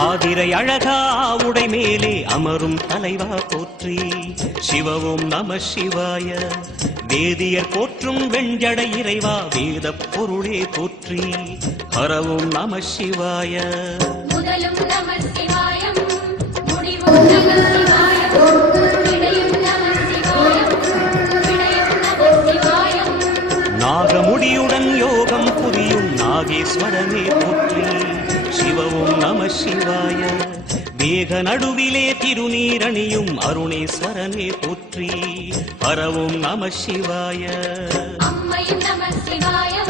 ஆதிரை அழகா உடை மேலே அமரும் தலைவா போற்றி. சிவவும் நம சிவாய. வேதியர் போற்றும் வெண்ஜடை இறைவா வேத பொருளே போற்றி. ஹரவும் நம சிவாய. முதலும் நம சிவாயம், முடிவும் நம சிவாயம், இடையும் நம சிவாயம், விடையும் நம சிவாயம். நாகமுடியுடன் யோகம் புரியும் நாகேஸ்வரனே போற்றி. சிவவும் நம சிவாய. மேக நடுவிலே திருநீரணியும் அருணேஸ்வரனே போற்றி. ஹரவும் நம சிவாய. அம்மையும் நம சிவாயம்,